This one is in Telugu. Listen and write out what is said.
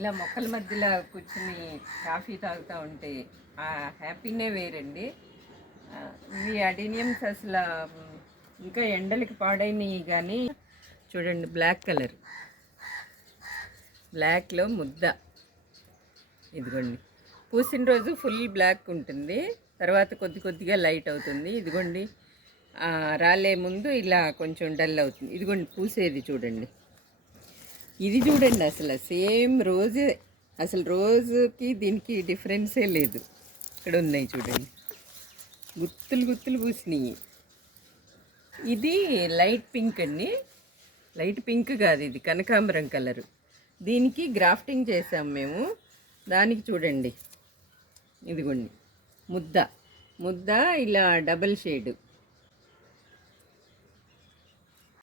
ఇలా మొక్కల మధ్యలో కూర్చుని కాఫీ తాగుతూ ఉంటే ఆ హ్యాపీనే వేరండి. ఈ అడీనియమ్స్ అసలు ఇంకా ఎండలకి పాడైనవి కానీ చూడండి, బ్లాక్ కలర్, బ్లాక్లో ముద్ద. ఇదిగోండి, పూసిన రోజు ఫుల్ బ్లాక్ ఉంటుంది, తర్వాత కొద్ది కొద్దిగా లైట్ అవుతుంది. ఇదిగోండి, రాలే ముందు ఇలా కొంచెం డల్ అవుతుంది. ఇదిగోండి పూసేది చూడండి, ఇది చూడండి, అసలు సేమ్ రోజే, అసలు రోజుకి దీనికి డిఫరెన్సే లేదు. ఇక్కడ ఉన్నాయి చూడండి, గుత్తులు గుత్తులు పూసినాయి. ఇది లైట్ పింక్ అండి, లైట్ పింక్ కాదు, ఇది కనకాంబరం కలరు. దీనికి గ్రాఫ్టింగ్ చేసాం మేము. దానికి చూడండి, ఇదిగోండి ముద్ద ముద్ద ఇలా డబల్ షేడు.